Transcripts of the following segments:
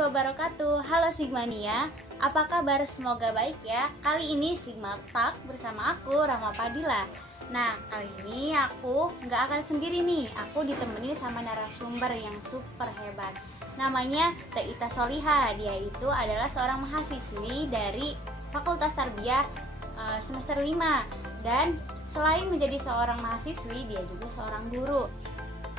wabarakatuh. Halo Sigmania, apa kabar? Semoga baik ya. Kali ini Sigma Talk bersama aku Rahma Fadila. Nah, kali ini aku nggak akan sendiri nih. Aku ditemani sama narasumber yang super hebat. Namanya Teh Ita Soliha. Dia itu adalah seorang mahasiswi dari Fakultas Tarbiyah semester 5. Dan selain menjadi seorang mahasiswi, dia juga seorang guru.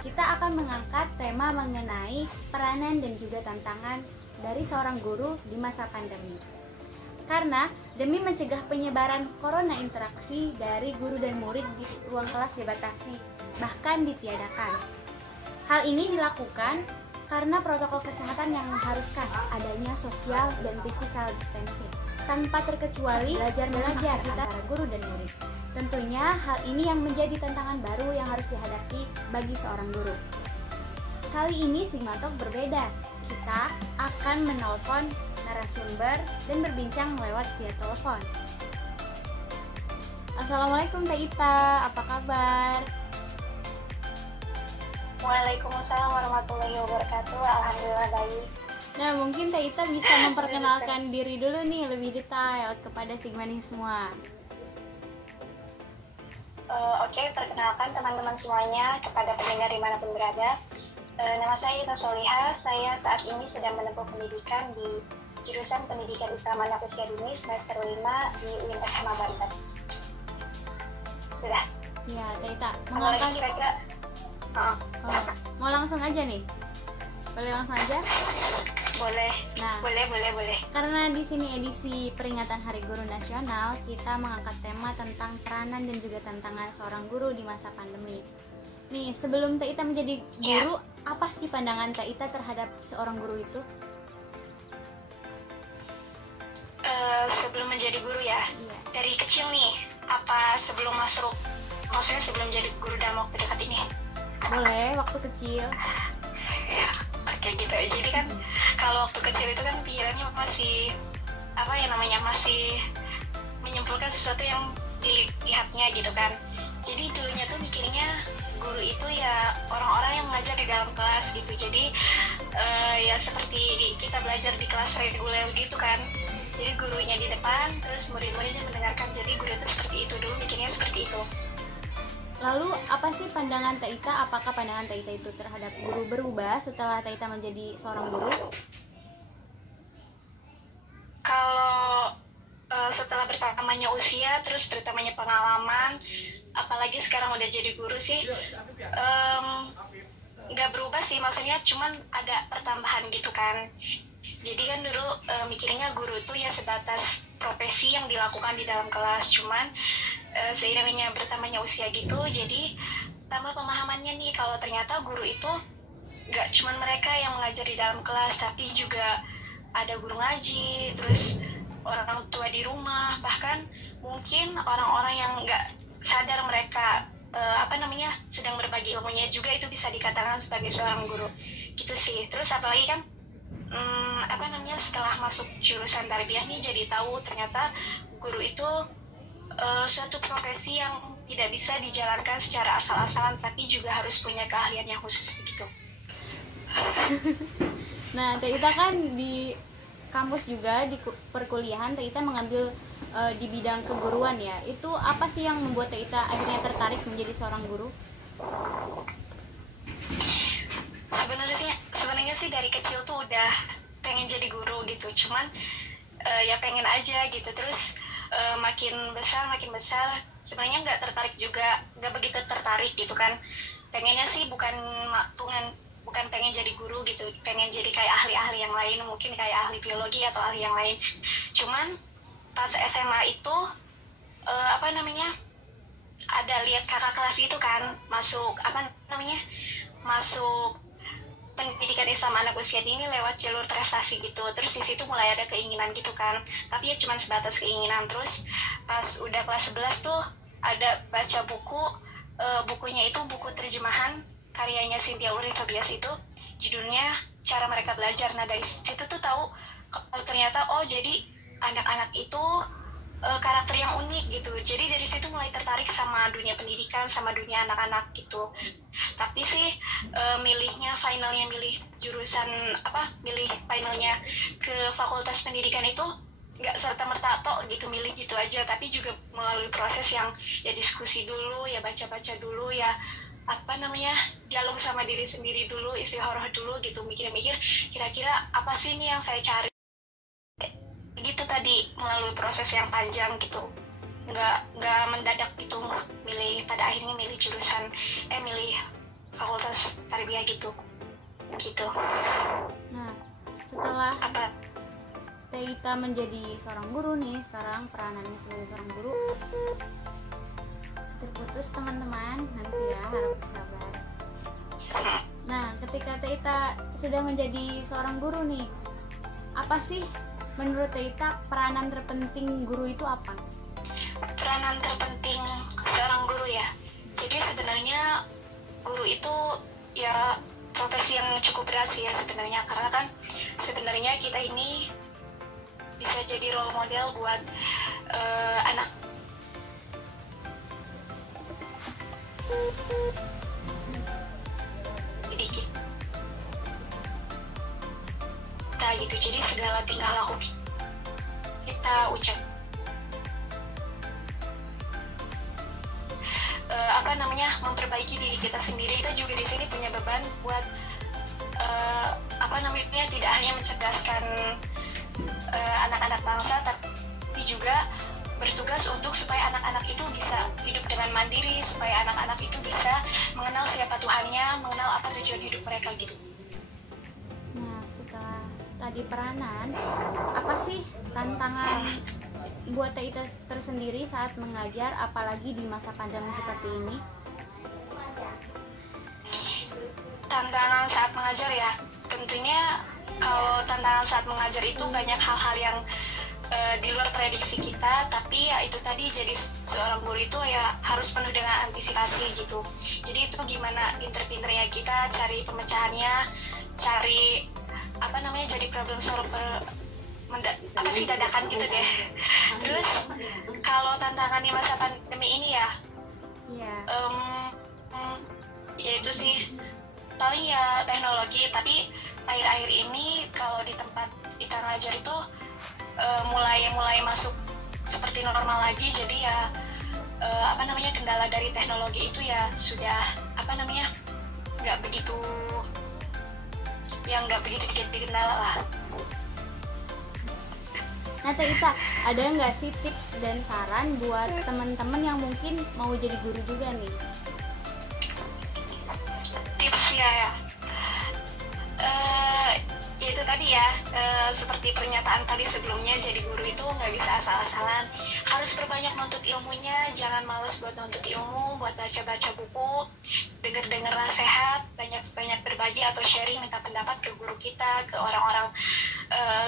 Kita akan mengangkat tema mengenai peranan dan juga tantangan dari seorang guru di masa pandemi. Karena demi mencegah penyebaran corona, interaksi dari guru dan murid di ruang kelas dibatasi, bahkan ditiadakan. Hal ini dilakukan karena protokol kesehatan yang mengharuskan adanya social dan physical distancing, tanpa terkecuali belajar mengajar antara guru dan murid. Tentunya hal ini yang menjadi tantangan baru yang harus dihadapi bagi seorang guru. Kali ini Sigma Talk berbeda. Kita akan menelpon narasumber dan berbincang lewat via telepon. Assalamualaikum Teh Ita, apa kabar? Waalaikumsalam warahmatullahi wabarakatuh. Alhamdulillah baik. Nah, mungkin Teh Ita bisa memperkenalkan diri dulu nih lebih detail kepada Sigmani semua. Oke, perkenalkan teman-teman semuanya kepada pendengar dimanapun berada. Nama saya Ita Soliha. Saya saat ini sedang menempuh pendidikan di jurusan Pendidikan Islam Anak Usia Dini semester 5 di UIN SMA Banten. Sudah. Ya, Teh Ita, Apalagi kira-kira mau langsung aja nih? Boleh langsung aja? Boleh. Nah, boleh. Karena di sini edisi peringatan Hari Guru Nasional, kita mengangkat tema tentang peranan dan juga tantangan seorang guru di masa pandemi. Nih, sebelum Teh Ita menjadi guru, apa sih pandangan Teh Ita terhadap seorang guru itu? Sebelum menjadi guru ya, Iya. dari kecil nih, apa sebelum masuk, maksudnya sebelum jadi guru dalam waktu dekat ini? Boleh, waktu kecil. Ya, oke gitu. Jadi kan kalau waktu kecil itu kan pikirannya masih masih menyimpulkan sesuatu yang dilihatnya gitu kan. Jadi dulunya tuh mikirnya guru itu ya orang-orang yang mengajar di dalam kelas gitu. Jadi ya seperti kita belajar di kelas reguler gitu kan. Jadi gurunya di depan, terus murid-muridnya mendengarkan. Jadi guru itu seperti itu, dulu mikirnya seperti itu. Lalu, apa sih pandangan Teh Ita? Apakah pandangan Teh Ita itu terhadap guru berubah setelah Teh Ita menjadi seorang guru? Kalau setelah bertambahnya usia, terus bertambahnya pengalaman, apalagi sekarang udah jadi guru sih, nggak berubah sih, maksudnya cuman ada pertambahan gitu kan. Jadi kan dulu mikirnya guru itu ya sebatas profesi yang dilakukan di dalam kelas, cuman seiringnya bertambahnya usia gitu, jadi tambah pemahamannya nih kalau ternyata guru itu nggak cuman mereka yang mengajar di dalam kelas, tapi juga ada guru ngaji, terus orang tua di rumah, bahkan mungkin orang-orang yang nggak sadar mereka sedang berbagi ilmunya juga itu bisa dikatakan sebagai seorang guru gitu sih. Terus apalagi kan setelah masuk jurusan tarbiyah nih jadi tahu ternyata guru itu suatu profesi yang tidak bisa dijalankan secara asal-asalan, tapi juga harus punya keahlian yang khusus begitu. Nah, Teh Ita kan di kampus juga, di perkuliahan Teh Ita mengambil di bidang keguruan ya. Itu apa sih yang membuat Teh Ita akhirnya tertarik menjadi seorang guru? Sebenarnya sih dari kecil tuh udah pengen jadi guru gitu, cuman ya pengen aja gitu. Terus makin besar sebenarnya nggak tertarik juga, nggak begitu tertarik gitu kan. Pengennya sih bukan pengen jadi guru gitu, pengen jadi kayak ahli-ahli yang lain, mungkin kayak ahli biologi atau ahli yang lain. Cuman pas SMA itu ada lihat kakak kelas itu kan masuk pendidikan Islam anak usia dini lewat jalur prestasi gitu. Terus di situ mulai ada keinginan gitu kan, tapi ya cuma sebatas keinginan. Terus pas udah kelas 11 tuh ada baca bukunya itu buku terjemahan karyanya Cynthia Uri Tobias, itu judulnya Cara Mereka Belajar. Nah dari situ tuh tahu kalau ternyata jadi anak-anak itu karakter yang unik gitu. Jadi dari situ mulai tertarik sama sama dunia pendidikan, sama dunia anak-anak gitu. Tapi sih finalnya milih jurusan milih finalnya ke fakultas pendidikan itu nggak serta-merta gitu milih gitu aja, tapi juga melalui proses yang ya diskusi dulu, ya baca-baca dulu, ya dialog sama diri sendiri dulu, istikharah dulu gitu, mikir-mikir kira-kira apa sih ini yang saya cari gitu tadi, melalui proses yang panjang gitu, nggak mendadak gitu pada akhirnya milih jurusan milih fakultas tarbiyah gitu. Nah, setelah Teita menjadi seorang guru nih, sekarang peranannya sebagai seorang guru terputus teman-teman, nanti ya harap bersabar. Nah, ketika Teita sudah menjadi seorang guru nih, apa sih menurut Teita peranan terpenting guru itu apa? Peranan terpenting seorang guru ya, jadi sebenarnya guru itu ya profesi yang cukup berat sih ya sebenarnya, karena kan sebenarnya kita ini bisa jadi role model buat anak didik kita gitu. Jadi segala tingkah laku kita ucap memperbaiki diri kita sendiri. Kita juga di sini punya beban buat tidak hanya mencerdaskan anak-anak bangsa, tapi juga bertugas untuk supaya anak-anak itu bisa hidup dengan mandiri, supaya anak-anak itu bisa mengenal siapa Tuhannya, mengenal apa tujuan hidup mereka gitu. Nah, setelah tadi peranan, apa sih tantangan buat Teita tersendiri saat mengajar, apalagi di masa pandemi seperti ini? Tantangan saat mengajar ya, tentunya kalau tantangan saat mengajar itu banyak hal-hal yang di luar prediksi kita, tapi ya itu tadi, jadi seorang guru itu ya harus penuh dengan antisipasi gitu. Jadi itu gimana pinter-pinternya kita cari pemecahannya, cari jadi problem solver dadakan gitu deh. Terus kalau tantangan di masa pandemi ini ya, ya itu sih paling ya teknologi. Tapi akhir-akhir ini kalau di tempat kita ngajar itu mulai masuk seperti normal lagi. Jadi ya kendala dari teknologi itu ya sudah nggak begitu jadi kendala lah. Nah, Teita, ada nggak sih tips dan saran buat teman-teman yang mungkin mau jadi guru juga nih? Tips ya itu tadi ya, seperti pernyataan tadi sebelumnya, jadi guru itu nggak bisa asal-asalan, harus perbanyak nuntut ilmunya, jangan males buat nuntut ilmu, buat baca-baca buku, denger-denger nasihat, banyak berbagi atau sharing, minta pendapat ke guru kita, ke orang-orang,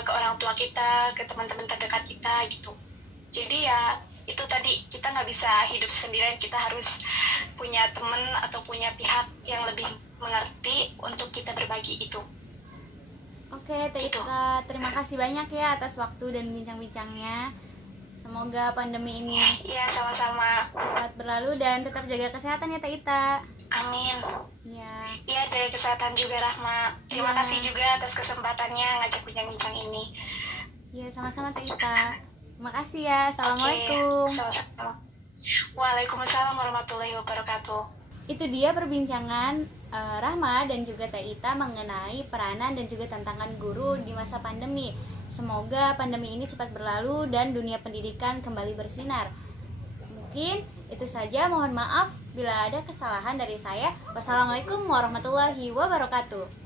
ke orang tua kita, ke teman-teman terdekat kita gitu. Jadi ya itu tadi, kita nggak bisa hidup sendirian, kita harus punya teman atau punya pihak yang lebih mengerti untuk kita berbagi gitu. Oke, Teita, terima kasih banyak ya atas waktu dan bincang-bincangnya. Semoga pandemi ini sama-sama cepat berlalu dan tetap jaga kesehatan ya, Teita. Amin. Iya, jaga kesehatan juga, Rahma. Terima kasih juga atas kesempatannya ngajak bincang-bincang ini. Iya, sama-sama, Teita. Terima kasih ya. Assalamualaikum. Sama-sama. Waalaikumsalam warahmatullahi wabarakatuh. Itu dia perbincangan Rahma dan juga Teita mengenai peranan dan juga tantangan guru di masa pandemi. Semoga pandemi ini cepat berlalu dan dunia pendidikan kembali bersinar. Mungkin itu saja, mohon maaf bila ada kesalahan dari saya. Wassalamualaikum warahmatullahi wabarakatuh.